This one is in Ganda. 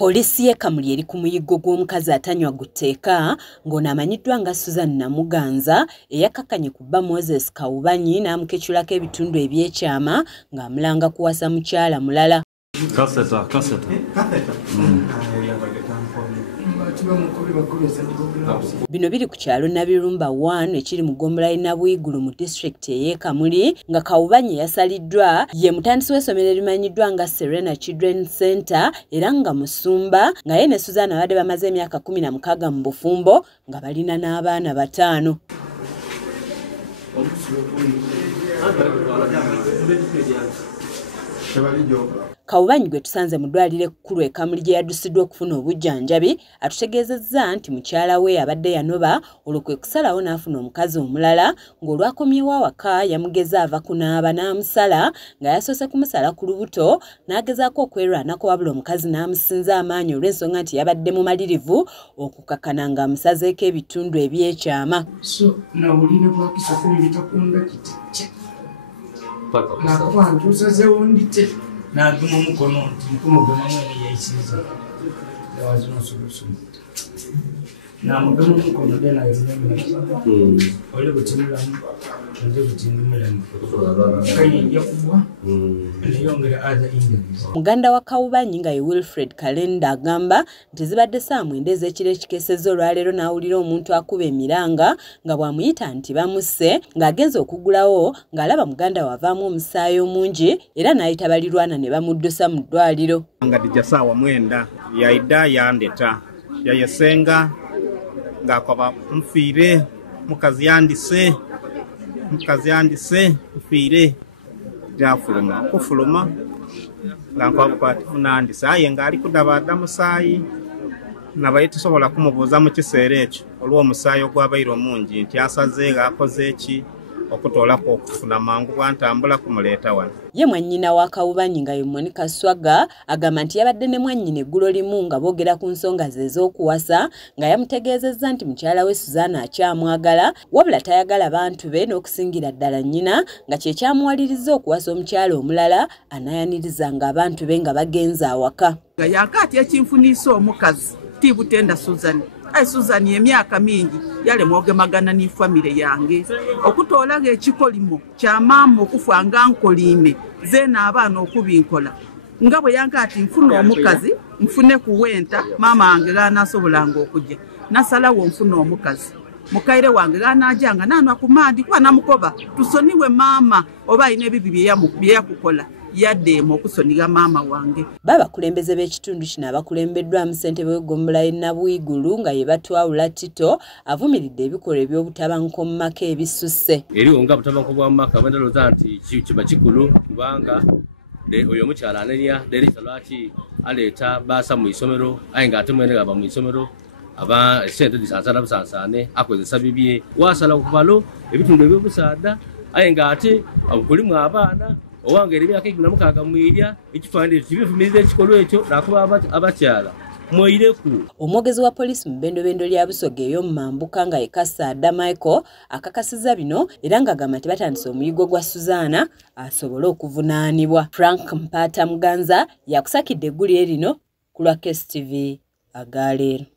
Polisi y'e Kamuli eri ku muyiggo gw'omukazi atanywa gutteeka ng'ono amanyiddwa nga Susan Namuganza eyakkakkanye ku bba Moses Kawubanyi n'amukeculako ebitundu eby'ekyama ng'amulanga kuwasa mukyala mulala. Kaseta. Bino biri ku kyalo Nabirumba 1 ekiri mu Ggombolola Nabwigulu mu district y'e Kamuli nga Kawubanyi yasaliddwa ye mutandisi w'essomero erimanyiddwa nga Serena Children Center era nga musumba nga ye ne Suzana abadde bamaze emyaka 16 mu bufumbo nga balina n'abaana 5. Kawubanyi gwe tusanze mu ddwaliro ekkulu e Kamuli gye yaddusiddwa okufuna obujjanjabi atutegeezezza nti mukyala we abadde yanoba olwo kwe kusalawo n'afuna omukazi omulala ng'olwakomyewo awaka yamugeza ava kunaaba n'amusala nga yasoose kumusala ku lubuto n'agezaako okwerwanako wabula omukazi n'amusinza amaanyi olw'ensonga nti yabadde mumalirivu okukakkana ng'amusazeeko ebitundu eby'ekyama. nawulire bwakisako bitakunda kiti nakuba ntusazeewo ndite n'aguma omukono nti mukumugema mwene yayisiriza yawazino solution n'amugema omukono denayo oli butimulamu nze butindumulamu kayinja kugwa neyongera other injuries. Muganda wa Kawubanyi nga ye Wilfred Kalenda agamba nti zibadde saa 9 ez'ekiro ekikeesezza olwaleero n'awulira omuntu akuba emiranga nga bw'amuyita nti bamusse ng'agenze okugulawo ng'alaba muganda we avaamu omusaayi omungi era n'ayita balirwana ne bamuddusa mu ddwaliro. Nga dijja saawa 9 yaida yandeta yayesenga ng'akoba nfiire mukazi yandise nfiire jafuluma kufuluma ng'ankwati munandise aye ng'ali kudabaada musaayi nabaye tusobola kumubuuza mu kiseera ekyo olw'omusaayi ogwabaire omungi nti asazeega akoze eki okutoolako okufuna mangu bwantambula kumuleeta wano. Ye mwannyina wa Kawubanyi nga ye Monica Swaga agamba nti yabadde ne mwannyina eggulo limu nga boogera ku nsonga ze ez'okuwasa nga yamutegeezezza nti mukyala we Suzana akyamwagala wabula tayagala bantu be n'okusingira ddala nnyina nga kye kyamuwalirizza okuwasa omukyala omulala anaayanirizanga abantu be nga bagenze awaka. Nga yakaati ekinfuniisa omukazi tibutenda Suzana. Susan emyaka mingi yale mwogemagana ni famire yange okutoola ng'ekikolimo kya maama okufa nga nkolime zeena abaana okubinkola nga bwe yanka ati nfuna omukazi nfune kuwenta maama wange g'anaasobolanga okujja nasalawo nfuna omukazi mukaire wange g'anaajanga naanwa ku maadi kuba namukoba tusoniwe maama oba alina ebibi bye yakukola yaddemu okusoniga maama wange. Babakulembeze b'ekitundu kino abakulembeddwamu ssentebe w'eggombolola y'e Nabwigulu nga ye Batwawula Tito avumiridde ebikolwa eby'obutabanguko mu maka ebisusse. Eriwo nga butabanguko bwa maka bwendalooza nti kiba kikulu kubanga oyo omukyala anenya derisa lwaki aleeta baasa mu isomero aye ng'ate mwene gaba mu isomero aba sente zisansana busansane akozesa bibye wasala okubalo ebitundu eby'obusaada aye ng'ate okulimu abaana owangera emyaka 16 mwirya ekifaananyi kibifumiriza ekikolwa ekyo nakuba abakyala mwoyireku. Omwogezi wa polisi mu bbendobendo lya Busoga ey'omu Mambuka nga ye Kasaada Michael akakasizza bino era ng'agamba nti batandise omuyiggo gwa Suzana asobole okuvunaanibwa. Frank Mpaata Muganza yakusakidde eggulire lino ku lwa KSTV agaaleero.